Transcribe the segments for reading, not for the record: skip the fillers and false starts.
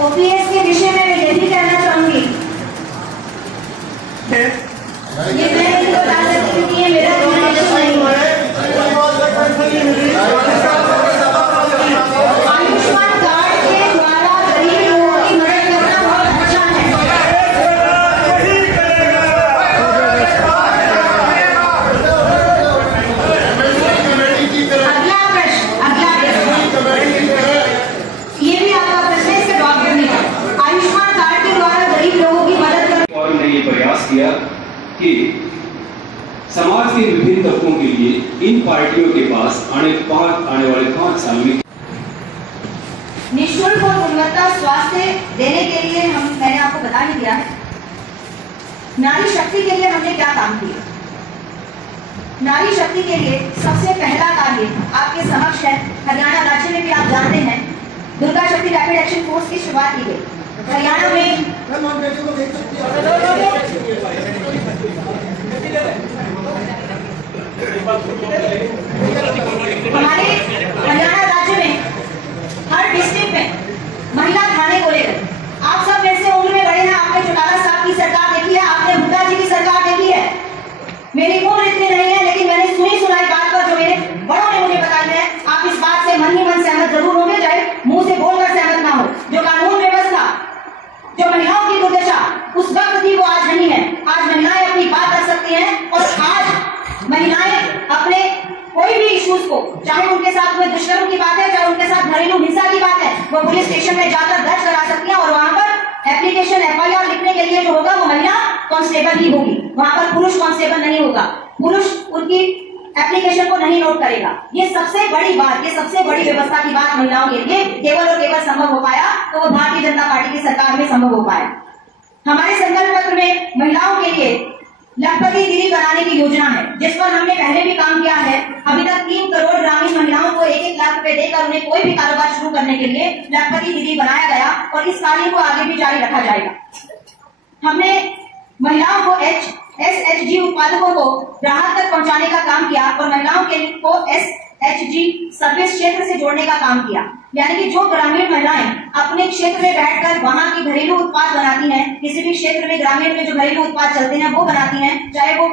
OPS के विषय में मैं यही कहना चाहूंगी, ये मैं इनको बता सकती हूँ कि ये मेरा नहीं है। आयुष्मान कार्ड के द्वारा गरीब लोगों की मदद करना बहुत अच्छा है। अगला ये भी आपका प्रश्न है, इसका जवाब देने का। आयुष्मान कार्ड के द्वारा गरीब लोगों की मदद करना। और मैंने ये प्रयास किया कि समाज के विभिन्न तबकों के लिए इन पार्टियों के पास आने वाले 5 साल में निःशुल्क और गुणवत्ता स्वास्थ्य देने के लिए मैंने आपको बता ही दिया है। नारी शक्ति के लिए हमने क्या काम किया। नारी शक्ति के लिए सबसे पहला कार्य आपके समक्ष है। हरियाणा राज्य में भी आप जानते हैं दुर्गा शक्ति रैपिड एक्शन फोर्स की शुरुआत की गई। हरियाणा में हमारे हरियाणा राज्य में हर डिस्ट्रिक्ट में महिला थाने खोले गए। आप सब में से उम्र में बड़े हैं, आपने चौटाला साहब की सरकार देखी है, आपने हुड्डा जी की सरकार देखी है। मेरी उम्र इतनी नहीं है, लेकिन मैंने सुनी सुनाई बात पर जो मेरे बड़ों ने मुझे बताया है, आप इस बात से मन ही मन सहमत जरूर होंगे, चाहे मुंह से बोलकर सहमत ना हो। जो कानून व्यवस्था, जो महिलाओं की दुर्दशा उस वक्त थी, वो आज नहीं है। आज महिलाएं अपनी बात रख सकती हैं और आज महिलाएं अपने कोई भी इश्यूज को, चाहे उनके साथ कोई दुष्कर्म की बात है, चाहे उनके साथ घरेलू हिंसा की बात है, वो पुलिस स्टेशन में जाकर दर्ज करा सकती हैं और वहां पर एप्लीकेशन एफआईआर लिखने के लिए जो होगा वो महिला कांस्टेबल ही होगी, वहां पर पुरुष कांस्टेबल नहीं होगा। पुरुष उनकी एप्लीकेशन को नहीं नोट करेगा। ये सबसे बड़ी बात, ये सबसे बड़ी व्यवस्था की बात महिलाओं के लिए केवल और केवल संभव हो पाया तो वो भारतीय जनता पार्टी की सरकार में संभव हो पाया। हमारे संकल्प पत्र में महिलाओं के लिए लखपति दीदी बनाने की योजना है, जिस पर हमने पहले भी काम किया है। अभी तक 3 करोड़ ग्रामीण महिलाओं को 1-1 लाख रुपए देकर उन्हें कोई भी कारोबार शुरू करने के लिए लखपति दीदी बनाया गया और इस कार्य को आगे भी जारी रखा जाएगा। हमने महिलाओं को SHG उत्पादकों को ग्राहक तक पहुंचाने का काम किया और महिलाओं को SHG सर्विस क्षेत्र से जोड़ने का काम किया। यानी कि जो ग्रामीण महिलाएं अपने क्षेत्र में बैठकर वहां की घरेलू उत्पाद बनाती हैं, किसी भी क्षेत्र में ग्रामीण में जो घरेलू उत्पाद चलते हैं वो बनाती हैं, चाहे वो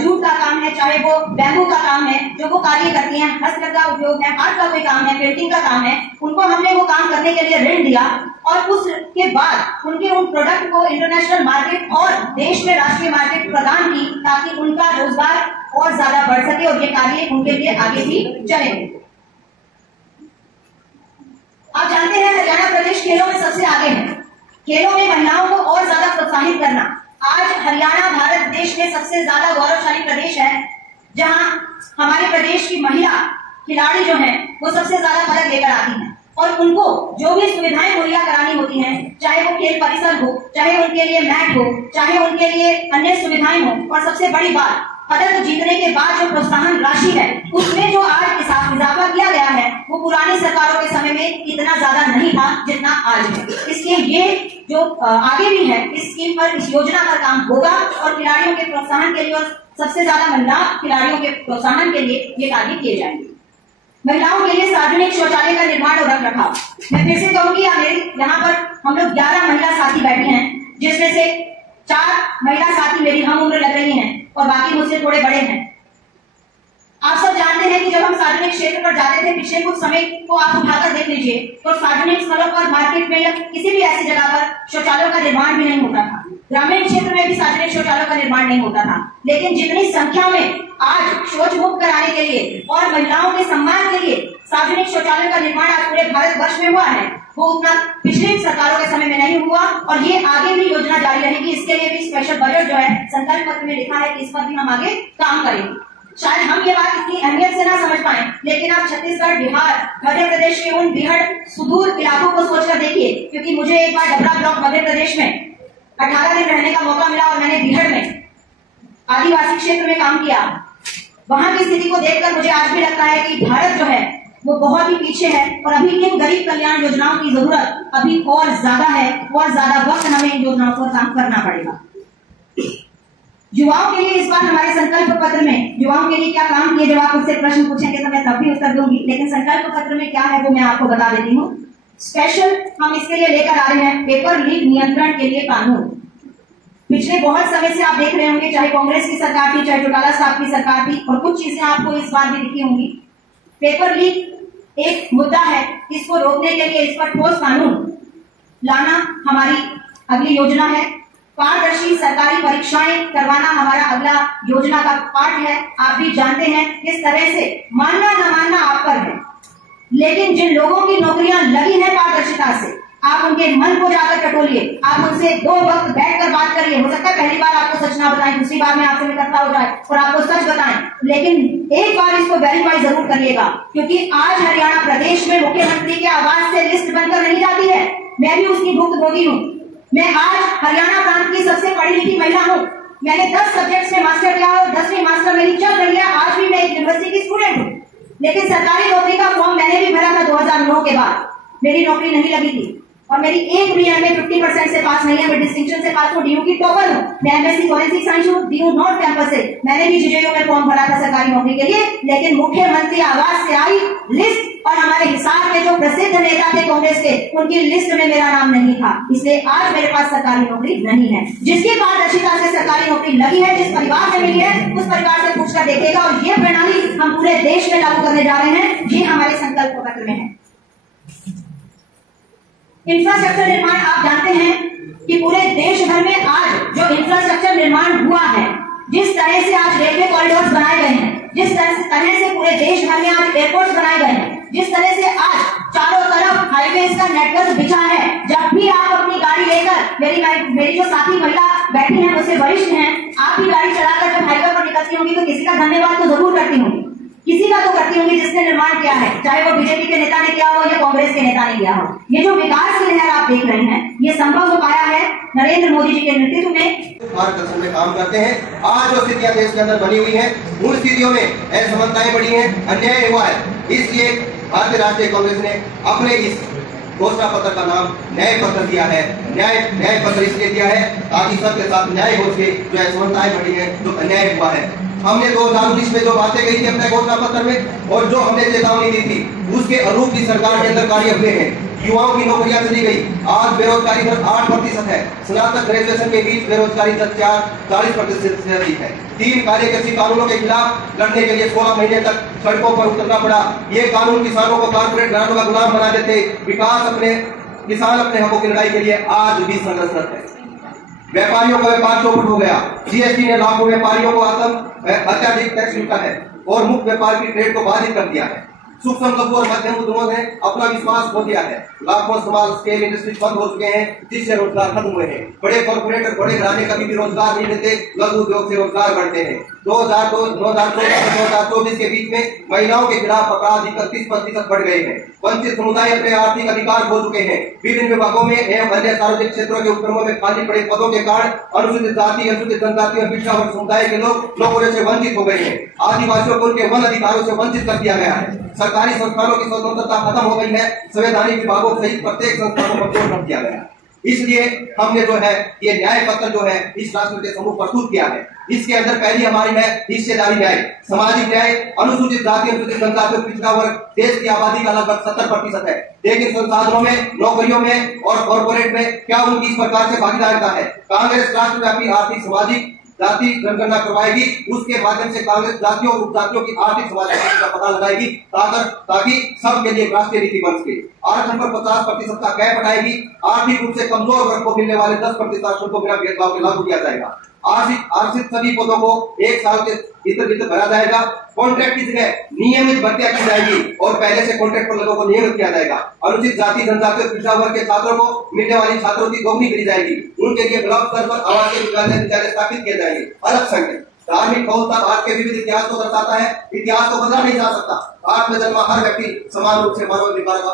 जूट का काम है, चाहे वो बैम्बू का काम है, जो वो कार्य करती हैं, हस्तकला उद्योग है, हाथ का कोई काम है, पेंटिंग का काम है, उनको हमने वो काम करने के लिए ऋण दिया और उसके बाद उनके उन प्रोडक्ट को इंटरनेशनल मार्केट और देश में राष्ट्रीय मार्केट प्रदान की, ताकि उनका रोजगार और ज्यादा बढ़ सके और ये कार्य उनके लिए आगे भी चले। आप जानते हैं हरियाणा प्रदेश खेलों में सबसे आगे है। खेलों में महिलाओं को और ज्यादा प्रोत्साहित करना। आज हरियाणा भारत देश में सबसे ज्यादा गौरवशाली प्रदेश है, जहां हमारे प्रदेश की महिला खिलाड़ी जो हैं वो सबसे ज्यादा पदक लेकर आती हैं और उनको जो भी सुविधाएं मुहैया करानी होती हैं, चाहे वो खेल परिसर हो, चाहे उनके लिए मैट हो, चाहे उनके लिए अन्य सुविधाएं हो, और सबसे बड़ी बात पदक जीतने के बाद जो प्रोत्साहन राशि है उसमें जो आज इजाफा किया गया है वो पुरानी सरकारों के समय में इतना ज्यादा नहीं था जितना आज है। इसलिए ये जो आगे भी है इस स्कीम पर, इस योजना पर काम होगा और खिलाड़ियों के प्रोत्साहन के लिए और सबसे ज्यादा महिला खिलाड़ियों के प्रोत्साहन के लिए ये कार्य किए जाएंगे। महिलाओं के लिए सार्वजनिक शौचालय का निर्माण और रख रखाव। मैं फिर से कहूंगी, यहाँ पर हम लोग 11 महिला साथी बैठे हैं, जिसमें से 4 महिला साथी मेरी हम उम्र लग रही हैं और बाकी मुझसे थोड़े बड़े हैं। आप सब जानते हैं कि जब हम सार्वजनिक क्षेत्र पर जाते थे, पिछले कुछ समय को आप उठाकर देख लीजिए, तो सार्वजनिक स्थलों पर, मार्केट में या किसी भी ऐसी जगह पर शौचालयों का निर्माण भी नहीं होता था। ग्रामीण क्षेत्र में भी सार्वजनिक शौचालयों का निर्माण नहीं होता था। लेकिन जितनी संख्या में आज शौच मुक्त कराने के लिए और महिलाओं के सम्मान के लिए सार्वजनिक शौचालय का निर्माण आज पूरे भारतवर्ष में हुआ है, वो उतना पिछले सरकारों के समय में नहीं हुआ और ये आगे भी योजना जारी रहेगी। इसके लिए भी स्पेशल बजट जो है संकल्प पत्र में लिखा है कि इस पर भी हम आगे काम करेंगे। शायद हम ये बात इतनी अहमियत से ना समझ पाए, लेकिन आप छत्तीसगढ़, बिहार, मध्य प्रदेश के उन बेहद सुदूर इलाकों को सोचकर देखिए, क्योंकि मुझे एक बार डबरा ब्लॉक मध्य प्रदेश में 18 दिन रहने का मौका मिला और मैंने बिहार में आदिवासी क्षेत्र में काम किया। वहां की स्थिति को देखकर मुझे आज भी लगता है कि भारत जो है वो बहुत ही पीछे है और अभी इन गरीब कल्याण योजनाओं की जरूरत अभी और ज्यादा है और ज्यादा वक्त हमें इन योजनाओं पर काम करना पड़ेगा। युवाओं के लिए इस बार हमारे संकल्प पत्र में युवाओं के लिए क्या काम किए, जब आप मुझसे प्रश्न पूछेंगे तो मैं तब भी उत्तर दूंगी, लेकिन संकल्प पत्र में क्या है वो मैं आपको बता देती हूँ। स्पेशल हम इसके लिए लेकर आ रहे हैं पेपर लीक नियंत्रण के लिए कानून। पिछले बहुत समय से आप देख रहे होंगे, चाहे कांग्रेस की सरकार थी, चाहे चौटाला साहब की सरकार थी, और कुछ चीजें आपको इस बार भी दिखी होंगी। पेपर लीक एक मुद्दा है, इसको रोकने के लिए इस पर ठोस कानून लाना हमारी अगली योजना है। पारदर्शी सरकारी परीक्षाएं करवाना हमारा अगला योजना का पार्ट है। आप भी जानते हैं किस तरह से मानना न मानना आप पर है, लेकिन जिन लोगों की नौकरियां लगी है पारदर्शिता से, आप उनके मन को जाकर टटोलिए, आप उनसे 2 वक्त बैठकर बात करिए। हो सकता है पहली बार आपको सच ना बताएं, दूसरी बार में आपसे इकट्ठा हो जाए और आपको सच बताएं, लेकिन एक बार इसको वेरीफाई जरूर करिएगा, क्योंकि आज हरियाणा प्रदेश में मुख्यमंत्री के आवाज से लिस्ट बनकर नहीं जाती है। मैं भी उसकी भुक्तभोगी हूँ। मैं आज हरियाणा प्रांत की सबसे पढ़ी लिखी महिला हूँ। मैंने 10 सब्जेक्ट्स में मास्टर किया और 10वीं मास्टर मेरी चल रही है। आज भी मैं एक यूनिवर्सिटी की स्टूडेंट हूँ, लेकिन सरकारी नौकरी का फॉर्म मैंने भी भरा था 2009 के बाद। मेरी नौकरी नहीं लगी थी और मेरी एक भी एमए 50% से पास नहीं है। मैं डिस्टिंक्शन से पास हूँ, डीयू की टॉपर हूँ। मैं एमएससी फॉरेंसिक साइंस हूँ, डीयू नॉर्थ कैंपस से। मैंने भी जीजेयू में फॉर्म भरा था सरकारी नौकरी के लिए, लेकिन मुख्यमंत्री आवास से आई लिस्ट और हमारे हिसार के जो प्रसिद्ध नेता थे कांग्रेस के, उनकी लिस्ट में मेरा नाम नहीं था। इसलिए आज मेरे पास सरकारी नौकरी नहीं है। जिसकी पारदर्शिता से सरकारी नौकरी लगी है, जिस परिवार से मिली है, उस परिवार से पूछकर देखेगा। और ये प्रणाली हम पूरे देश में लागू करने जा रहे हैं। ये हमारे संकल्प पत्र में है। इंफ्रास्ट्रक्चर निर्माण, आप जानते हैं कि पूरे देश भर में आज जो इंफ्रास्ट्रक्चर निर्माण हुआ है, जिस तरह से आज रेलवे कॉरिडोर्स बनाए गए हैं, जिस तरह से पूरे देश भर में आज एयरपोर्ट्स बनाए गए हैं, जिस तरह से आज चारों तरफ हाईवेज का नेटवर्क बिछा है। जब भी आप अपनी गाड़ी लेकर, मेरी जो साथी महिला बैठी हैं, मुझसे वरिष्ठ हैं, आप भी गाड़ी चलाकर जब हाईवे पर निकलती होंगी तो किसी का धन्यवाद तो जरूर करती होंगी, किसी का तो करती होंगी जिसने निर्माण किया है, चाहे वो बीजेपी के नेता ने किया हो या कांग्रेस के नेता ने किया हो। ये जो विकास की लहर आप देख रहे हैं, ये संभव हो पाया है नरेंद्र मोदी जी के नेतृत्व में। मार्गदर्शन में काम करते हैं। आज जो स्थितियां देश के अंदर बनी हुई हैं, उन स्थितियों में असमानताएं बढ़ी हैं, अन्याय हुआ है। इसलिए भारतीय राष्ट्रीय कांग्रेस ने अपने इस घोषणा पत्र का नाम न्याय पत्र दिया है। न्याय पत्र इसलिए दिया है ताकि सबके साथ न्याय हो सके। जो असमानताएं बढ़ी है, जो अन्याय हुआ है, हमने 2019 में जो बातें कही थी अपने घोषणा पत्र में और जो हमने चेतावनी दी थी, उसके अनुरूप की सरकार के अंदर कार्य हुए हैं। युवाओं की नौकरियां चली गई। आज बेरोजगारी दर 8% है। स्नातक ग्रेजुएशन के बीच बेरोजगारी दर 40% से अधिक है। 3 कार्य कृषि कानूनों के खिलाफ लड़ने के लिए 16 महीने तक सड़कों पर उतरना पड़ा। ये कानून किसानों को कारपोरेट घरानों का गुलाम बना देते। किसान अपने हकों की लड़ाई के लिए आज भी संघर्षरत है। व्यापारियों का व्यापार चौपट हो गया। जीएसटी ने लाखों व्यापारियों को अत्याधिक टैक्स लूटा है और मुक्त व्यापार की ट्रेड को बाधित कर दिया है। सूक्ष्म लघु और मध्यम उद्यमों ने अपना विश्वास खो दिया है। लाखों स्मॉल स्केल इंडस्ट्रीज बंद हो चुके हैं, जिससे रोजगार खत्म हुए हैं। बड़े कॉर्पोरेट और बड़े घराने कभी भी रोजगार नहीं देते, लघु उद्योग से रोजगार बढ़ते हैं। 2024 के बीच में महिलाओं के खिलाफ अपराध 31% बढ़ गए हैं। वंचित समुदाय अपने आर्थिक अधिकार खो चुके हैं। विभिन्न विभागों में एवं अन्य सार्वजनिक क्षेत्रों के उपक्रमों में खाली पड़े पदों के कारण अनुसूचित जाति, अनुसूचित जनजाति और पिछड़ा वर्ग समुदाय के लोग नौकरियों से वंचित हो गए हैं। आदिवासियों को उनके वन अधिकारों से वंचित कर दिया गया है। सरकारी संस्थानों की स्वतंत्रता खत्म हो गई है। संवैधानिक विभागों सहित प्रत्येक संस्थानों पर जोर रख दिया गया। इसलिए हमने जो है ये न्याय पत्र जो है इस राष्ट्र के समूह प्रस्तुत किया है। इसके अंदर पहली हमारी है हिस्सेदारी न्याय, सामाजिक न्याय। अनुसूचित जाति, अनुसूचित जनजाति और पिछड़ा वर्ग देश की आबादी का लगभग 70% है, लेकिन संसाधनों में, नौकरियों में और कॉर्पोरेट में क्या उनकी इस प्रकार से भागीदारिता है? कांग्रेस राष्ट्रव्यापी आर्थिक सामाजिक जाति जनगणना करवाएगी। उसके माध्यम से कांग्रेस जातियों और उपजातियों की आर्थिक समाजिक का पता लगाएगी ताकि सबके लिए राष्ट्रीय नीति बन सके। आरक्षण पर 50% का कैप हटाएगी। आर्थिक रूप से कमजोर वर्ग को मिलने वाले 10% आरक्षण को बिना भेदभाव के लागू किया जाएगा। आरक्षित सभी पदों को 1 साल के भीतर भरा जाएगा। कॉन्ट्रैक्ट की जगह नियमित भर्तियां की जाएगी और पहले से कॉन्ट्रैक्ट पर लोगों को नियमित किया जाएगा। अनुसूचित जाति, जनजाति और पिछड़ा वर्ग के छात्रों को मिलने वाली छात्रों की दोगुनी करी जाएगी। उनके लिए ब्लॉक स्तर पर आवासीय विद्यालय स्थापित किए जाएंगे। अल्पसंख्यक धार्मिक बहुलता भारत के विविध इतिहास को दर्शाता है। इतिहास को बदला नहीं जा सकता। भारत में जन्मा हर व्यक्ति समान रूप से मानव अधिकार का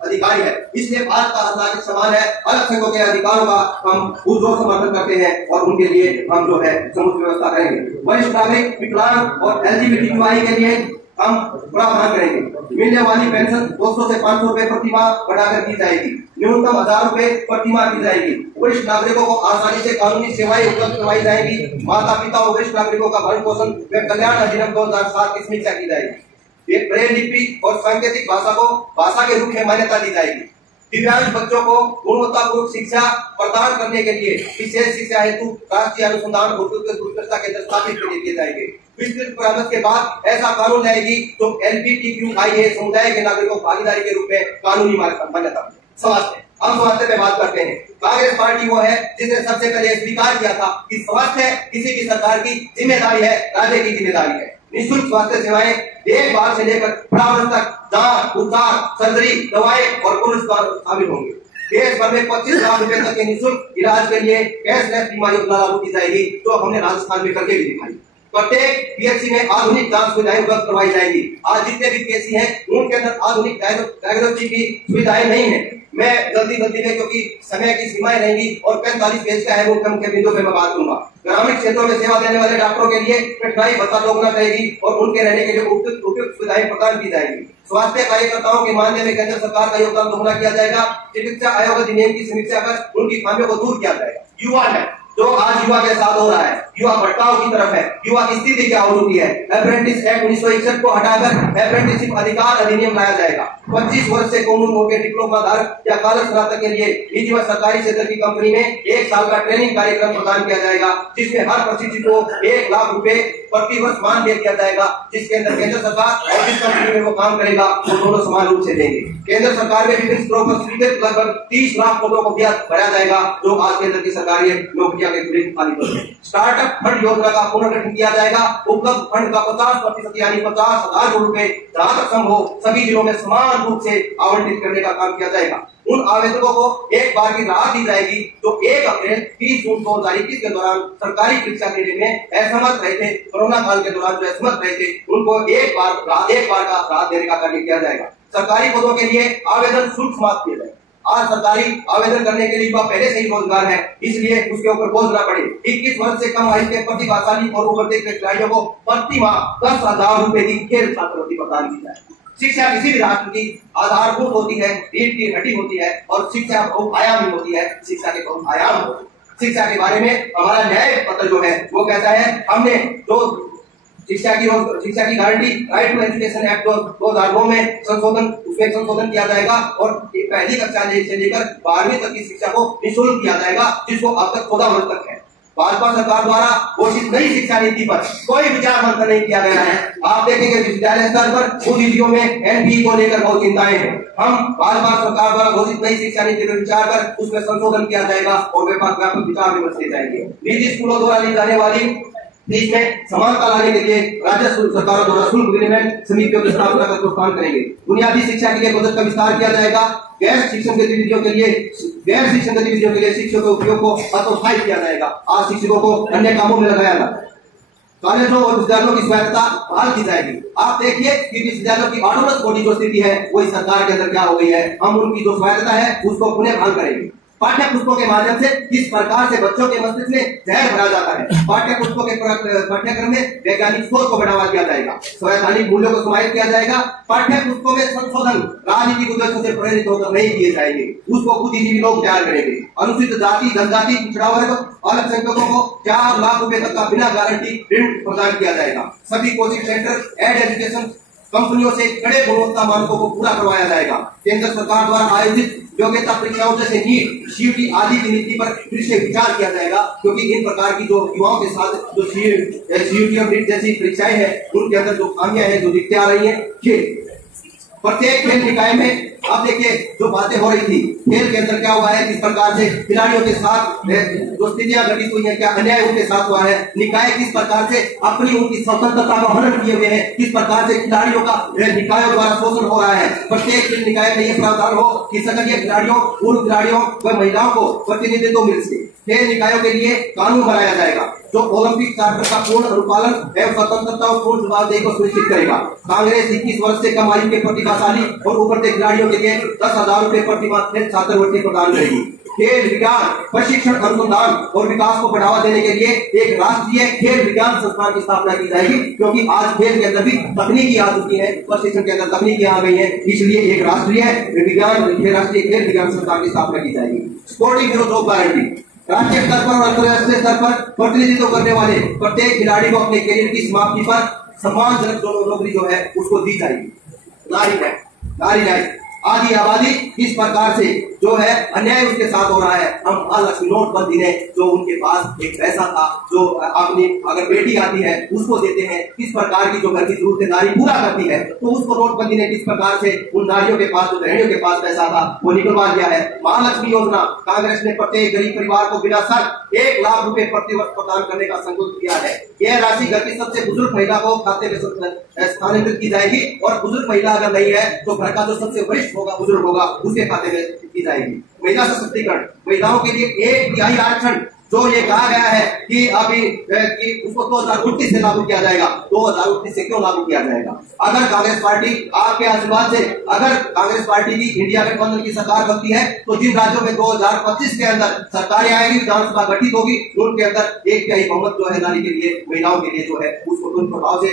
अधिकारी है। इसलिए भारत का हर नागरिक समान है। अल्पसंख्यकों के अधिकारों का हम पुरजोर समर्थन करते हैं और उनके लिए हम जो है समुचित व्यवस्था करेंगे। वरिष्ठ नागरिक, विकलांग और LGBTQI के लिए हम प्रावधान करेंगे। मिलने वाली पेंशन 200 से 500 रुपए प्रति माह बढ़ाकर दी जाएगी। न्यूनतम 1000 रुपए प्रति माह दी जाएगी। वरिष्ठ नागरिकों को आसानी से कानूनी सेवाएं उपलब्ध करवाई जाएगी। माता पिता और वरिष्ठ नागरिकों का भरण पोषण व कल्याण अधिनियम 2007 की समीक्षा की जाएगी। ब्रेल लिपि और सांकेतिक भाषा को भाषा के रूप में मान्यता दी जाएगी। दिव्यांग बच्चों को गुणवत्तापूर्ण शिक्षा प्रदान करने के लिए विशेष शिक्षा हेतु राष्ट्रीय अनुसंधान और उत्कृष्टता केंद्र स्थापित किए जाएंगे। विस्तृत परामर्श के बाद ऐसा कानून लाएगी जो LGBTQIA समुदाय के नागरिकों को भागीदारी के रूप में कानूनी मान्यता। स्वास्थ्य, हम स्वास्थ्य पे बात करते हैं। कांग्रेस पार्टी वो है जिसने सबसे पहले स्वीकार किया था कि स्वास्थ्य किसी की सरकार की जिम्मेदारी है, राज्य की जिम्मेदारी है। निःशुल्क स्वास्थ्य सेवाएं देखभाल से लेकर परामर्श तक जांच, उपचार, सर्जरी, दवाएं और पुरस्कार शामिल होंगे। देश भर में 25 लाख रुपए तक के निःशुल्क इलाज के लिए कैशलेस बीमा योजना लागू की जाएगी, जो हमने राजस्थान में करके भी दिखाई। प्रत्येक PHC में आधुनिक जांच सुविधाएं उपलब्ध करवाई जाएंगी। आज जितने भी केसी हैं उनके अंदर आधुनिक डायग्नोस्टिक की सुविधाएं नहीं है। मैं जल्दी में, क्योंकि समय की सीमाएं रहेंगी और 45 पेज का है वो मुख्य बिंदु पे मैं बात करूंगा। ग्रामीण क्षेत्रों में सेवा देने वाले डॉक्टरों के लिए कठिनाई भत्ता दोगुना करेगी और उनके रहने के लिए उपयुक्त सुविधाएं प्रदान की जाएगी। स्वास्थ्य कार्यकर्ताओं के मानदेय में केंद्र सरकार का योगदान दोगुना किया जाएगा। चिकित्सा आयोग अधिनियम की समीक्षा कर उनकी खामियों को दूर किया जाएगा। युवा है जो आज युवा के साथ हो रहा है, युवा भटकाव की तरफ है, युवा की स्थिति क्या हो चुकी है। अप्रेंटिस एक्ट 1961 को हटाकर अप्रेंटिसशिप अधिकार अधिनियम लाया जाएगा। 25 वर्ष से कम उम्र हो के डिप्लोमा धारक या कॉलेज स्नातक के लिए निजी व सरकारी क्षेत्र की कंपनी में 1 साल का ट्रेनिंग कार्यक्रम प्रदान किया जाएगा, जिसमें हर प्रशिक्षित को 1 लाख रुपए प्रति वर्ष मानदेय दिया जाएगा, जिसके अंदर केंद्र सरकार और जिस कंपनी में वो काम करेगा वो दोनों समान रूप से देंगे। केंद्र सरकार में विभिन्न स्तरों पर स्वीकृत लगभग 30 लाख पदों को भरा जाएगा, जो आज केंद्र की सरकारी नौकरियां स्टार्टअप फंड योजना का पुनर्गठन किया जाएगा। उपलब्ध फंड का 50% यानी 50,000 करोड़ रुपए जहां तक संभव सभी जिलों में समान रूप से आवंटित करने का काम किया जाएगा। उन आवेदकों को एक बार की राहत दी जाएगी जो 1 अप्रैल 30 जून 2021 के दौरान सरकारी परीक्षा देने में असमर्थ रहे थे। कोरोना काल के दौरान जो असमर्थ रहे थे उनको एक बार का राहत देने का कार्य किया जाएगा। सरकारी पदों के लिए आवेदन शुल्क समाप्त किया जाएगा। आज सरकारी आवेदन करने के लिए युवा पहले से ही रोजगार है, इसलिए उसके ऊपर बोझ न पड़े। 21 वर्ष से कम आयु के प्रतिभाशाली और उभरते खिलाड़ियों को प्रति माह 10,000 रुपए की खेल छात्रवृत्ति प्रदान की जाए। शिक्षा किसी भी राष्ट्र की आधारभूत होती है, रीढ़ की हड्डी होती है और शिक्षा बहुआयामी होती है। शिक्षा के बहुआयाम होते हैं। शिक्षा के बारे में हमारा न्याय पत्र जो है वो कहता है, हमने जो शिक्षा की guarantee right to education act 2002 में संशोधन किया जाएगा और पहली कक्षा से लेकर 12वीं तक की शिक्षा को निःशुल्क किया जाएगा, जिसको अब तक 14 वर्ष तक है। भाजपा सरकार द्वारा घोषित नई शिक्षा नीति पर कोई विचार मंथन नहीं किया गया है। आप देखेंगे विश्वविद्यालय स्तर पर बुद्धिजीवियों में NPE को लेकर बहुत चिंताएं हैं। हम भाजपा सरकार द्वारा घोषित नई शिक्षा नीति पर विचार कर उसमें संशोधन किया जाएगा और व्यापक विचार विमर्श किए जाएंगे। निजी स्कूलों द्वारा ली जाने वाली फीस में समानता लाने के लिए राज्य सरकारों द्वारा शुल्क विनिमय समितियों की स्थापना का प्रोत्साहन करेंगे। बुनियादी शिक्षा के लिए बजट का विस्तार किया जाएगा। गैर शिक्षण गतिविधियों के लिए शिक्षकों के उपयोग को हतोत्साहित किया जाएगा। आज शिक्षकों को अन्य कामों में लगाया जाता है। कॉलेजों और विद्यालयों की स्वायत्तता बहाल की जाएगी। आप देखिए कि विश्वविद्यालयों की ऑटोनॉमस बॉडी जो स्थिति है वो इस सरकार के अंदर क्या हो गई है। हम उनकी जो स्वायत्तता है उसको पुनः बहाल करेंगे। पाठ्य पुस्तकों के माध्यम से किस प्रकार से बच्चों के मस्तिष्क में जहर भरा जाता है, पाठ्य पुस्तकों के पाठ्यक्रम में वैज्ञानिक सोच को बढ़ावा दिया जाएगा। संवैधानिक मूल्यों को समाहित किया जाएगा। पाठ्य पुस्तकों में संशोधन राजनीतिक उद्देश्यों से प्रेरित होकर नहीं किए जाएंगे, उसको बुद्धिजीवी लोग तैयार करेंगे। अनुसूचित जाति, जनजाति, पिछड़ा वर्ग, अल्पसंख्यकों को 4 लाख रुपए तक का बिना गारंटी ऋण प्रदान किया जाएगा। सभी कोचिंग सेंटर, एड एजुकेशन कंपनियों से कड़े गुणवत्ता मानकों को पूरा करवाया जाएगा। केंद्र सरकार द्वारा आयोजित योग्यता परीक्षाओं जैसे नीट, CUET आदि की नीति पर फिर से विचार किया जाएगा, क्योंकि इन प्रकार की जो युवाओं के साथ जो CUET और नीट जैसी परीक्षाएं हैं उनके अंदर जो खामियां हैं जो दिखते आ रही है। प्रत्येक खेल निकाय में अब देखिए जो बातें हो रही थी, खेल के अंदर क्या हुआ है, किस प्रकार से खिलाड़ियों के साथ जो स्थितियां घटित हुई है, क्या अन्याय उनके साथ हुआ है, निकाय किस प्रकार से अपनी उनकी स्वतंत्रता का हनन किए हुए हैं, किस प्रकार से खिलाड़ियों का निकायों द्वारा शोषण हो रहा है। प्रत्येक खेल निकाय में यह प्रावधान हो कि सक्रिय खिलाड़ियों, पूर्व खिलाड़ियों व महिलाओं को प्रतिनिधित्व मिल सके। खेल निकायों के लिए कानून बनाया जाएगा जो ओलंपिक चार्टर का पूर्ण अनुपालन एवं स्वतंत्रता और पूर्ण जवाबदेही को सुनिश्चित करेगा। कांग्रेस 21 वर्ष से कम आयु के प्रतिभाशाली और उभरते खिलाड़ियों के लिए 10,000 रुपए प्रति माह खेल छात्रवृत्ति प्रदान करेगी। खेल विज्ञान प्रशिक्षण अनुसंधान और विकास को बढ़ावा देने के लिए एक राष्ट्रीय खेल विज्ञान संस्थान की स्थापना की जाएगी, क्योंकि आज खेल के अंदर भी तकनीकी आ चुकी है, प्रशिक्षण के अंदर तकनीकी आ गई है, इसलिए एक राष्ट्रीय खेल विज्ञान संस्थान की स्थापना की जाएगी। स्पोर्टिंग जॉब गारंटी राष्ट्रीय स्तर पर और अंतर्राष्ट्रीय स्तर पर प्रतिनिधित्व करने वाले प्रत्येक खिलाड़ी को अपने करियर की समाप्ति पर सम्मानजनक नौकरी जो है उसको दी जाएगी। नारी न्याय आधी आबादी इस प्रकार से जो है अन्याय उसके साथ हो रहा है। हम महालक्ष्मी नोटबंदी ने जो उनके पास एक पैसा था जो अपनी अगर बेटी आती है उसको देते हैं, इस प्रकार की जो घर की जरूरत नारी पूरा करती है, तो उसको नोटबंदी ने किस प्रकार से उन नारियों के पास, जो गृहिणियों के पास पैसा था वो निकलवा दिया है। महालक्ष्मी योजना कांग्रेस ने प्रत्येक गरीब परिवार को बिना शर्त 1 लाख रुपए प्रति वर्ष प्रदान करने का संकल्प किया है। यह राशि घर की सबसे बुजुर्ग महिला को खाते में स्थानांतरित की जाएगी और बुजुर्ग महिला अगर नहीं है तो घर का जो सबसे वरिष्ठ होगा, बुजुर्ग होगा, उसके खाते में की जाएगी। महिला सशक्तिकरण, महिलाओं के लिए 1/3 आरक्षण जो ये कहा गया है कि अभी कि उसको 2029 से लागू किया जाएगा, 2029 से क्यों लागू किया जाएगा? अगर कांग्रेस पार्टी आपके आशीर्वाद से अगर कांग्रेस पार्टी की इंडिया गठबंधन की सरकार बनती है तो जिन राज्यों में 2025 के अंदर सरकारें आएगी, विधानसभा गठित होगी, उनके अंदर 1/3 बहुमत जो है नारी के लिए, महिलाओं के लिए जो है उसको तुरंत प्रभाव से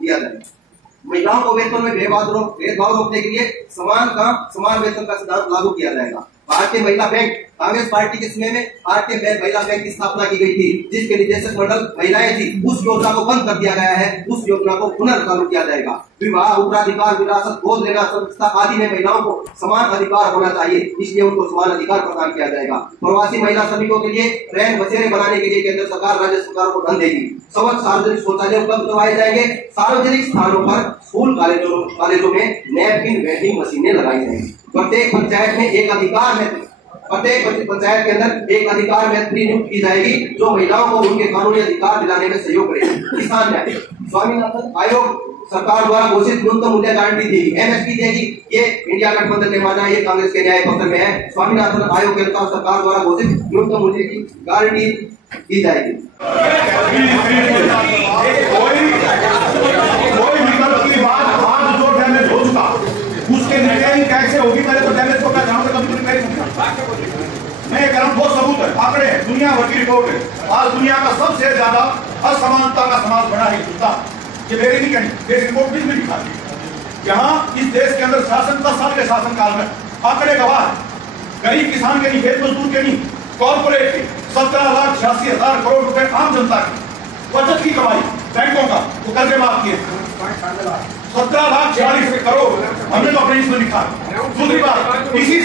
दिया जाएगा। महिलाओं को वेतन में भेदभाव रोकने के लिए समान काम समान वेतन का सिद्धांत लागू किया जाएगा। भारतीय महिला बैंक, कांग्रेस पार्टी के समय में भारतीय महिला बैंक की स्थापना की गई थी, जिसके निदेशक मंडल महिलाएं थी। उस योजना को बंद कर दिया गया है, उस योजना को पुनर्चालू किया जाएगा। विवाह, उत्तराधिकार, विरासत, गोद लेना, संस्था आदि में महिलाओं को समान अधिकार होना चाहिए, इसलिए उनको समान अधिकार प्रदान किया जाएगा। प्रवासी महिला श्रमिकों के लिए रैन बसेरे बनाने के लिए केंद्र सरकार राज्य सरकार को धन देगी। स्वच्छ सार्वजनिक शौचालय उपलब्ध करवाए जाएंगे। सार्वजनिक स्थानों पर, स्कूल कॉलेजों में नैपकिन वेंडिंग मशीनें लगाई जाएंगी। प्रत्येक पंचायत में एक अधिकार में प्रत्येक पंचायत के अंदर एक अधिकार मैत्री नियुक्त की जाएगी जो महिलाओं को उनके कानूनी अधिकार दिलाने में सहयोग करेगी। किसान न्याय, स्वामीनाथन आयोग सरकार द्वारा घोषित न्यूनतम मूल्य गारंटी देगी, एमएसपी देगी। ये इंडिया गठबंधन ने माना, ये कांग्रेस के न्याय पत्र में है। स्वामीनाथन आयोग के अनुसार सरकार द्वारा घोषित न्यूनतम मूल्य की गारंटी दी जाएगी। उसके रिपेयरिंग कैसे होगी, पहले तो डैमेज को पहचान कर कभी रिपेयरिंग मैं कह रहा हूँ, बहुत सबूत है, आंकड़े हैं, दुनिया भर की रिपोर्ट है। आज दुनिया का सबसे ज्यादा असमानता का समाज बना है हिंदुस्तान। ये मेरी नहीं कहनी, देश रिपोर्ट भी लिखा है। यहाँ इस देश के अंदर शासन 10 साल के शासनकाल में आंकड़े गवाह है, गरीब किसान के नहीं, खेत मजदूर के नहीं, कॉर्पोरेट के 17,86,000 करोड़ रुपए आम जनता की बचत की कमाई, बैंकों का वो कर्जे माफ किए 17,46 करोड़ हमने तो अपने इसमें लिखा है। दूसरी बात, इसी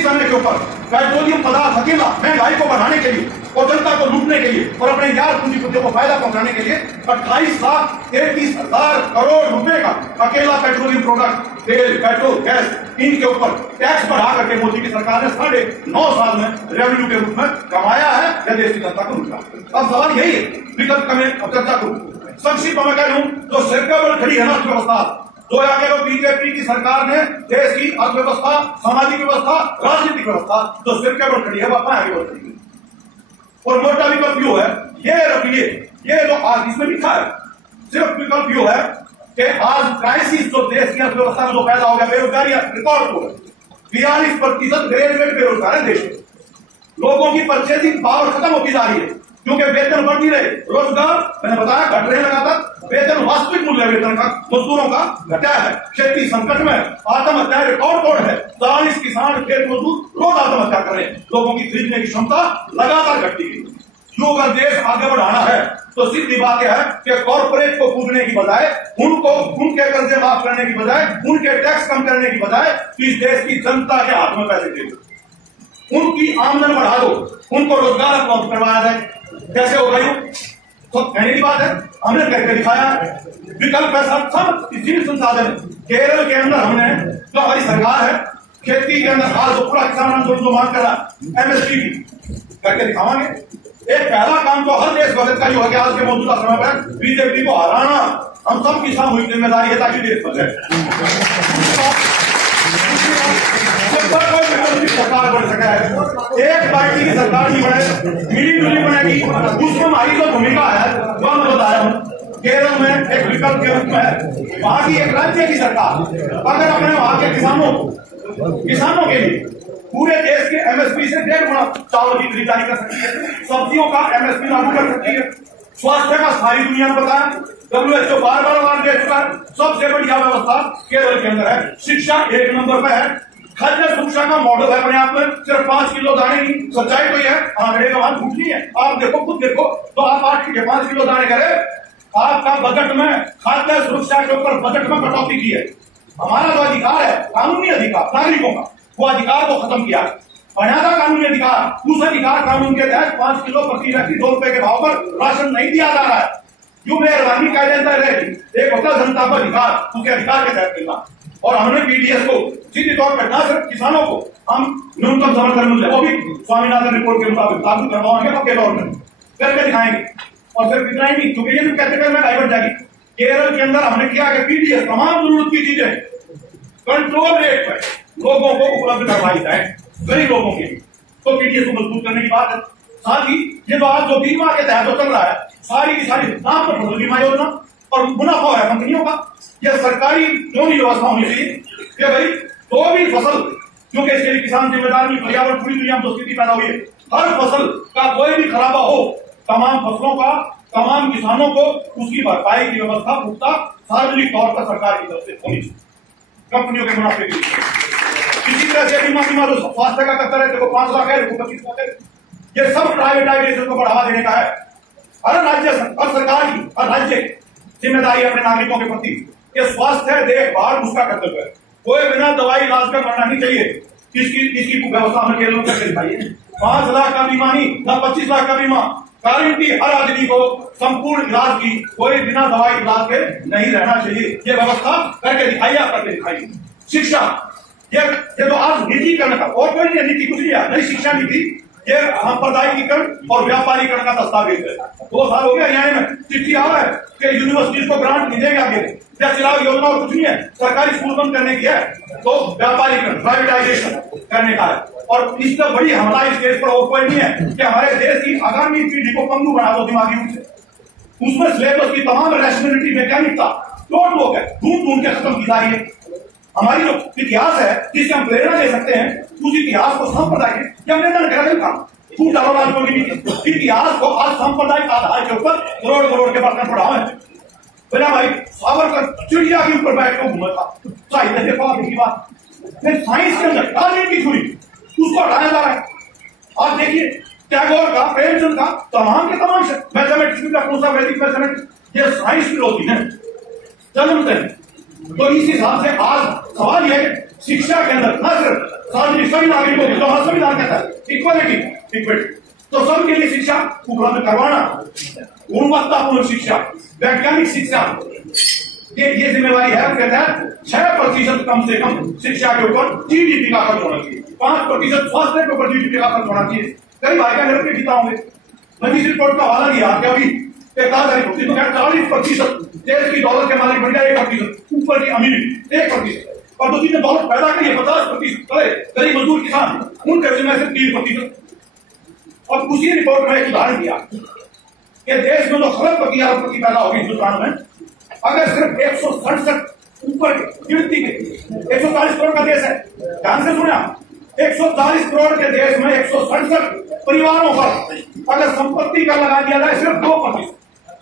समय के ऊपर पेट्रोलियम पदार्थ अकेला महंगाई को बढ़ाने के लिए और जनता को लूटने के लिए और अपने यार पूंजीपतियों को फायदा पहुंचाने के लिए 28,33,000 करोड़ रुपए का अकेला पेट्रोलियम प्रोडक्ट, तेल, पेट्रोल, गैस, इनके ऊपर टैक्स बढ़ा करके मोदी की सरकार ने 9.5 साल में रेवेन्यू के रूप में कमाया है या देश की जनता को लूटा। अब सवाल यही है, विकल्प का मैं चर्चा करूं। संक्षिप्त में कह लूं, जो सिरके पर खड़ी है ना अर्थव्यवस्था, जो आगे बीजेपी की सरकार ने देश की अर्थव्यवस्था, सामाजिक व्यवस्था, राजनीतिक व्यवस्था जो सिरके पर खड़ी है वह आगे बढ़ रही है। और मोटा विकल्प यो है, ये रखिए, ये जो आज इसमें लिखा है, सिर्फ विकल्प यो है कि आज क्राइसिस जो देश की अर्थव्यवस्था में जो पैदा हो गया, बेरोजगारी रिकॉर्ड हो गया, 42% ग्रेजुएट बेरोजगार है देश में। लोगों की परचेसिंग पावर खत्म होती जा रही है क्योंकि वेतन बढ़ नहीं रहे, रोजगार मैंने बताया घट रहे लगातार, वेतन वास्तविक मूल्य वेतन का मजदूरों का घटा है। खेती संकट में, आत्महत्या रिकॉर्ड तोड़ है, 40 किसान खेत मजदूर रोज आत्महत्या कर रहे हैं। लोगों की खरीदने की क्षमता लगातार घटती गई। जो अगर देश आगे बढ़ाना है तो सीधी बात यह है कि कॉर्पोरेट को कूदने की बजाय, उनको उनके कर्जे माफ करने की बजाय, उनके टैक्स कम करने की बजाय इस देश की जनता के हाथ में पैसे दे दो, उनकी आमदन बढ़ा दो, उनको रोजगार उपलब्ध करवाया जाए। कैसे होगा ये? तो कहने की बात है, हमने करके दिखाया। विकल्प ऐसा सब सीमित संसाधन। केरल के अंदर हमने जो हमारी सरकार है, खेती के अंदर हाल जो पूरा किसान जो मांग कर रहा एमएसपी की करके दिखावांगे। एक पहला काम तो हर देश भगत का जो है आज के मौजूदा समय पर बीजेपी को हराना हम सब की सामूहिक जिम्मेदारी है ताकि देश बचे। सरकार बन सका है, एक पार्टी की सरकार नहीं बने, मिली जुली बनेगी। उसमें हमारी जो भूमिका है वो मैं बताया हूँ। केरल में एक विकल्प के रूप में है, वहां की एक राज्य की सरकार अगर अपने वहां के किसानों के लिए पूरे देश के एमएसपी से 1.5 गुना चावल की खरीदारी कर सकती है, सब्जियों का एमएसपी लागू कर सकती है। स्वास्थ्य का सारी दुनिया में बताया, WHO बार दे चुका है, सबसे बढ़िया व्यवस्था केरल के अंदर है। शिक्षा 1 नंबर पे है, खाद्य सुरक्षा का मॉडल है अपने आप में, सिर्फ 5 किलो दाने नहीं, सच्चाई तो यह है, आंकड़े का मान झूठ नहीं है। आप देखो, खुद देखो, तो आप 5 किलो दाने करें, आपका बजट में खाद्य सुरक्षा के ऊपर बजट में कटौती की है। हमारा जो अधिकार है, कानूनी अधिकार नागरिकों का, वो अधिकार को खत्म किया। बुनियादा कानूनी अधिकार, उस अधिकार कानून के तहत 5 किलो प्रति व्यक्ति 2 रुपए के भाव पर राशन नहीं दिया जा रहा है। क्यों मेहरबानी कायदेदार रहेगी, एक होता जनता का अधिकार, उसके अधिकार के तहत मिलना। और हमने पीडीएस को सीधे तौर पर न सिर्फ किसानों को हम न्यूनतम समर्थन मूल्य, वो भी स्वामीनाथन रिपोर्ट के मुताबिक लागू करवाएंगे, पक्के तौर पर करके दिखाएंगे। और सिर्फ इतना ही नहीं, क्योंकि ये भी कैटेगरी में डाइवर्ट जाएगी। केरल के अंदर हमने किया कि पीडीएस तमाम जरूरत की चीजें कंट्रोल रेट पर लोगों को उपलब्ध करवाई जाए, गरीब लोगों के लिए, तो पीडीएस को मजबूत करने की बात है। साथ ही ये तो आज जो बीमा के तहत जो चल रहा है, सारी की सारी नाम पर फसल बीमा योजना और मुनाफा है कंपनियों का, यह सरकारी क्यों नहीं व्यवस्था होनी चाहिए कि भाई तो भी फसल, क्योंकि इसके लिए किसान जिम्मेदार नहीं, पर्यावरण पूरी दुनिया में तो स्थिति पैदा हुई है, हर फसल का कोई भी खराबा हो, तमाम फसलों का तमाम किसानों को उसकी भरपाई की व्यवस्था पुख्ता सार्वजनिक तौर पर सरकार की तरफ से होनी चाहिए, कंपनियों के मुनाफे के लिए। इसी तरह से बीमा जो स्वास्थ्य का करता रहते 5 लाख है, 25 लाख है, ये सब प्राइवेटाइजेशन को बढ़ावा देने का है। हर राज्य, हर सरकार की, हर राज्य की जिम्मेदारी अपने नागरिकों के प्रति, ये स्वास्थ्य देखभाल उसका कर्तव्य है। कोई बिना दवाई इलाज का मरना नहीं चाहिए। इसकी व्यवस्था हमें केरल में करके दिखाई। 5 लाख का बीमा नहीं, न 25 लाख का बीमा, गारंटी हर आदमी को संपूर्ण इलाज की, कोई बिना दवाई इलाज के नहीं रहना चाहिए। ये व्यवस्था करके दिखाइए, आप करके दिखाइए। शिक्षा, ये तो आज निजीकरण का और कोई नीति कुछ नहीं है, नई शिक्षा नीति, ये सांप्रदायिकीकरण और व्यापारीकरण का दस्तावेज है। 2 साल हो गया न्याय में चिट्ठी आ रहा है कि यूनिवर्सिटीज को ग्रांट नहीं देंगे आगे, या चिराग योजना और कुछ नहीं है, सरकारी स्कूल बंद करने की है, तो व्यापारीकरण प्राइवेटाइजेशन करने का है। और इससे बड़ी हमला इस देश पर और कोई नहीं है कि हमारे देश की आगामी पीढ़ी को पंगु बना दो दिमागी रूप से। उसमें सिलेबस की तमाम रैशनैलिटी, वैज्ञानिकता टोट है, ढूंढ के खत्म की जा रही है। हमारी जो इतिहास है जिससे हम प्रेरणा ले सकते हैं, उस इतिहास को सांप्रदायिक या मैदान करा काम फूट डालो राजनीति इतिहास को आज सांप्रदायिक आधार के ऊपर करोड़ करोड़ के बर्तन पढ़ाओ है। बिना भाई सावरकर चिड़िया के ऊपर बैठ कर घूमा था, साहित्य के पास की बात, फिर साइंस के अंदर राजनीति छुरी उसको हटाया जा रहा है। आज देखिए टैगोर का, प्रेमचंद का, तमाम के तमाम मैथमेटिक्स का कौन सा वैदिक मैथमेटिक्स, ये साइंस की होती है जन्मते हैं। तो इस हिसाब से आज सवाल यह है शिक्षा के अंदर न सिर्फ सार्वजनिक सभी नागरिकों की, जो हमारा संविधान कहता है इक्वालिटी, इक्विटी, तो सबके लिए शिक्षा उपलब्ध करवाना, गुणवत्तापूर्ण शिक्षा, वैज्ञानिक शिक्षा, ये जिम्मेवारी है। उसके तहत 6% कम से कम शिक्षा के ऊपर जीडीपी का खर्च होना चाहिए, 5% स्वास्थ्य के ऊपर जीडीपी का खर्च होना चाहिए। कई भाई का घर पे जीता होंगे, मैं इस रिपोर्ट का हवाला दिया कि अभी 40% देश की दौलत के मालिक बन गया 1%, ऊपर की अमीरी 1%, और जो चीजें दौलत पैदा करी है 50%, गरीब मजदूर किसान उनके जिम्मे से 3%। और उसी रिपोर्ट में एक उदाहरण दिया कि देश में जो खरब प्रति पैदा होगी हिंदुस्तान में, अगर सिर्फ 167 ऊपर गिनती के 140 करोड़ का देश है, ध्यान से सुना, 140 करोड़ के देश में 167 परिवारों पर अगर संपत्ति कर लगा दिया जाए सिर्फ 2%,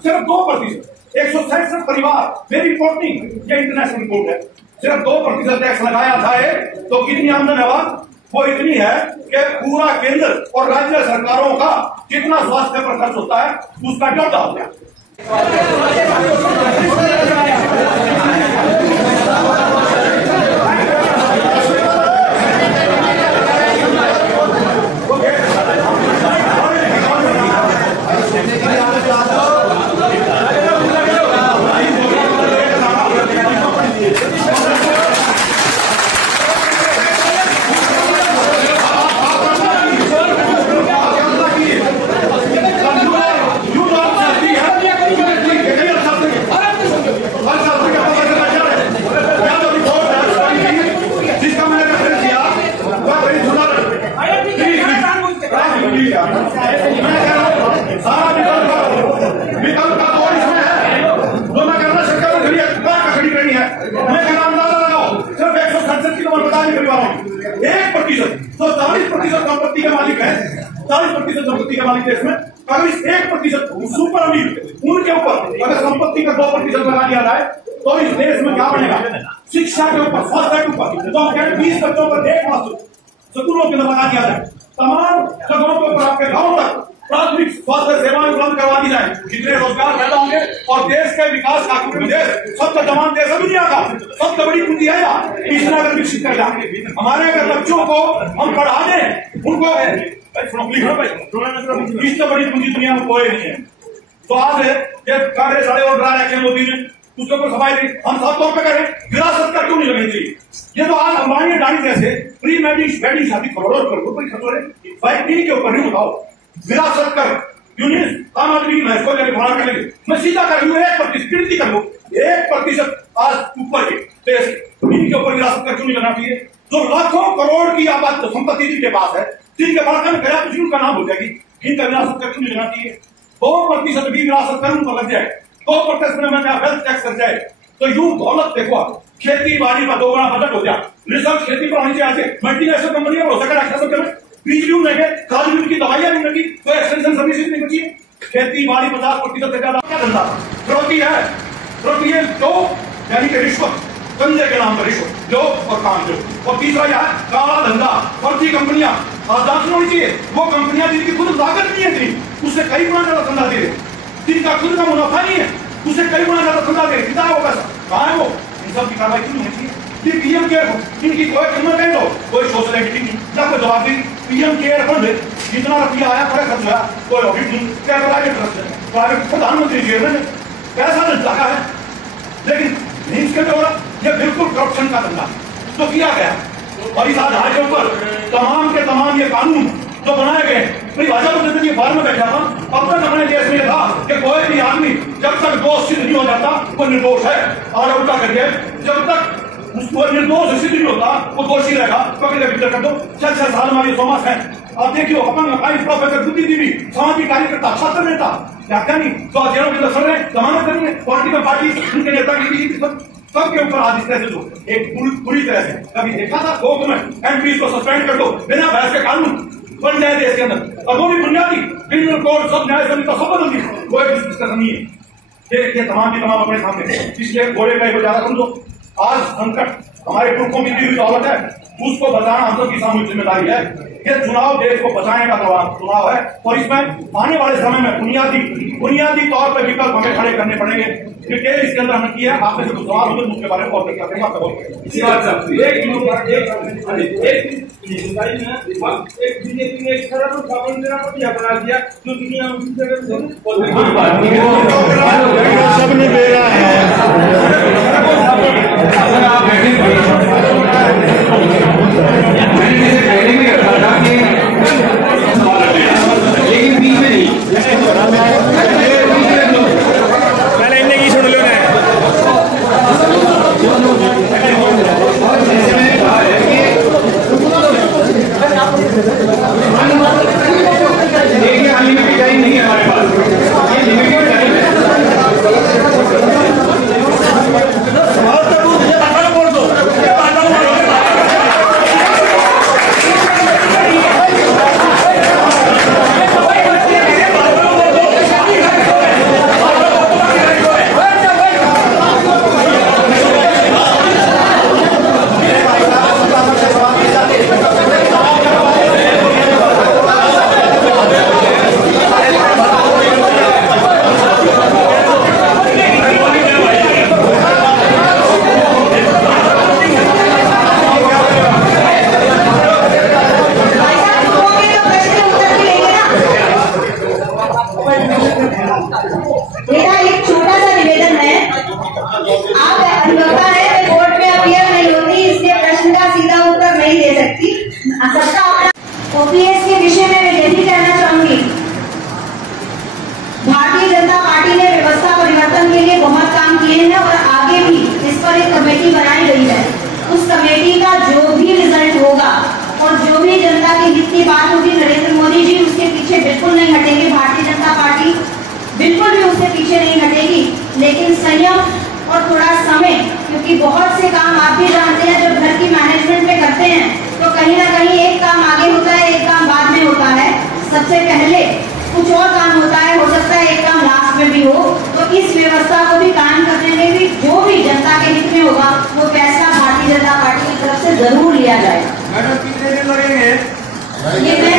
सिर्फ 2%, 167 परिवार, मेरी रिपोर्ट नहीं, ये इंटरनेशनल रिपोर्ट है, सिर्फ 2% टैक्स लगाया जाए तो कितनी आमदन है? वो इतनी है कि पूरा केंद्र और राज्य सरकारों का कितना स्वास्थ्य पर खर्च होता है उसका ड्योटा हो गया। तो 40% संपत्ति के मालिक है, 40% संपत्ति के मालिक देश में, अगर इस 1% सुपर अमीर उनके ऊपर अगर संपत्ति का 2% लगा दिया जाए तो इस देश में क्या बनेगा? शिक्षा के ऊपर, स्वास्थ्य के ऊपर, तो हम कहते 20 बच्चों पर एक मास्टर स्कूलों के अंदर लगा दिया जाए, तमाम जगहों के ऊपर आपके गांव तक प्राथमिक स्वास्थ्य सेवाएं उपलब्ध करवा दी जाए, जितने रोजगार पैदा होंगे और देश के विकास का देश सबसे जवान देश है दुनिया का, सबसे बड़ी पूंजी है इस तरह अगर विकसित कर जाएंगे। हमारे अगर बच्चों को हम पढ़ा दें, उनको इससे बड़ी पूंजी दुनिया में कोई नहीं है। तो आज ये कांग्रेस वाले और डरा रखे मोदी ने, उसके ऊपर सफाई दी, हम साफ तौर पर करें विरासत कर क्यों नहीं लगनी चाहिए। ये तो आज अंबानी अडानी जैसे प्री वेडिंग शादी करोड़ों करोड़ के ऊपर नहीं उठाओ, विरासत कर क्यों नहीं, आम आदमी की महत्व कर लेंगे। मैं सीधा कर लू 1% गिनती कर लो, 1% आज ऊपर के देश इनके ऊपर विरासत कर क्यों नहीं करना चाहिए। जो लाखों करोड़ की आबादी संपत्ति जिनके पास है, जिनके पास में गया तो उनका नाम हो जाएगी, इनका विरासत कर क्यों नहीं करना चाहिए। 2% भी विरासत कर उनको लग जाए, 2% में वेल्थ टैक्स कर जाए, तो यूं दौलत देखो आप, खेती बाड़ी का 2 गुना बजट हो जाए, रिसर्च खेती पर होनी चाहिए, मल्टीनेशनल कंपनियां हो सके बिजली लगे, खाद की दवाइयां नहीं लगी, तो एक्सटेंशन सर्विसेज नहीं बची। खेती बाड़ी 50% से ज्यादा क्या धंधा फिरौती है, फिरौती है जो यानी कि रिश्वत, कंधे के नाम पर रिश्वत जो और काम जो। और तीसरा यह है काला धंधा, फर्जी कंपनियां आजाद होनी चाहिए, वो कंपनियां जिनकी खुद लागत नहीं है इतनी, उससे कई गुना ज्यादा धंधा दे रहे, जिनका खुद का मुनाफा नहीं है उससे कई गुना ज्यादा धंधा दे रहे, कितना है वो पैसा, कहाँ है वो, इन सब की कार्रवाई क्यों होनी चाहिए। ये पीएम केयर इनकी कोई खिदमत नहीं, दो कोई सोशल एक्टिविटी नहीं, ना कोई जवाब दी। पीएम केयर फंड जितना रुपया आया पूरा खर्च हुआ, कोई ऑडिट नहीं, क्या प्राइवेट ट्रस्ट है, प्राइवेट प्रधानमंत्री चेयरमैन है, पैसा नहीं लगा है, लेकिन मीन्स के द्वारा ये बिल्कुल करप्शन का धंधा तो किया गया। और इस आधार के ऊपर तमाम के तमाम ये कानून जो बनाए गए, भाजपा जिंदगी बाहर में बैठा था, अब तक हमारे देश में था कि कोई भी आदमी जब तक दोष सिद्ध नहीं हो जाता वो निर्दोष है, और उल्टा करिए जब तक उसको निर्दोष सिद्ध नहीं होता वो दोषी रहेगा, पकड़ के भीतर कर दो। 6 साल हमारी सोमस है, आप देखिए अपन प्रोफेसर बुद्धिजीवी, सामाजिक कार्यकर्ता, छात्र नेता, क्या नहीं तो जेलों के अंदर सड़ रहे, जमानत करेंगे, पॉलिटिकल पार्टी उनके नेता की सबके ऊपर आज इस तरह से जो एक पूरी तरह से कभी देखा था कोर्ट में एमपी को सस्पेंड कर दो बिना बहस के, कानून बन जाए देश के अंदर, और वो भी बुनियादी क्रिमिनल कोड सब न्याय समिति सब बदल दी, कोई डिस्कशन नहीं है। ये तमाम की तमाम अपने सामने, इसलिए घोड़े का ज्यादा समझो। आज संकट हमारे पुरखों की दी हुई दौलत है, उसको बचाना हम सबकी सामूहिक जिम्मेदारी है। ये चुनाव देश को बचाने का चुनाव है, और इसमें आने वाले समय में बुनियादी तौर पर विकल्प हमें खड़े करने पड़ेंगे। क्योंकि इसके अंदर हमने किया, आपने से कुछ सवाल होंगे उसके बारे में और चर्चा करेंगे। एक बीजेपी ने एक सरल सामंजस्य को बना दिया जो दुनिया सबने दे रहा लेकिन बीच में नहीं, पहले इन्हें की सुन लो ना। देखिए अनलिमिटेड टाइम नहीं है हमारे पास, ये लिमिटेड टाइम है। मेरा एक छोटा सा निवेदन है, आप अधिवक्ता है, मैं कोर्ट में अपीयर नहीं होती, इसलिए प्रश्न का सीधा उत्तर नहीं दे सकती। सबका अपना ओपीएस के विषय में मैं यही कहना चाहूंगी, भारतीय जनता पार्टी ने व्यवस्था परिवर्तन के लिए बहुत काम किए हैं और आगे भी इस पर एक कमेटी बनाई गई है। उस कमेटी का जो भी रिजल्ट होगा और जो भी जनता के हित की बात होगी, नरेंद्र मोदी जी उसके पीछे बिल्कुल नहीं हटेंगे, भारतीय जनता पार्टी बिल्कुल भी उससे पीछे नहीं हटेगी। लेकिन संयम और थोड़ा समय, क्योंकि बहुत से काम आप भी जानते हैं जब घर की मैनेजमेंट में करते हैं तो कहीं ना कहीं एक काम आगे होता है, एक काम बाद में होता है, सबसे पहले कुछ और काम होता है, हो सकता है एक काम लास्ट में भी हो। तो इस व्यवस्था को भी कायम करने में भी जो भी जनता के हित में होगा वो फैसला भारतीय जनता पार्टी की तरफ से जरूर लिया जाएगा। मैडम कितने दिन लगेंगे? ये मैं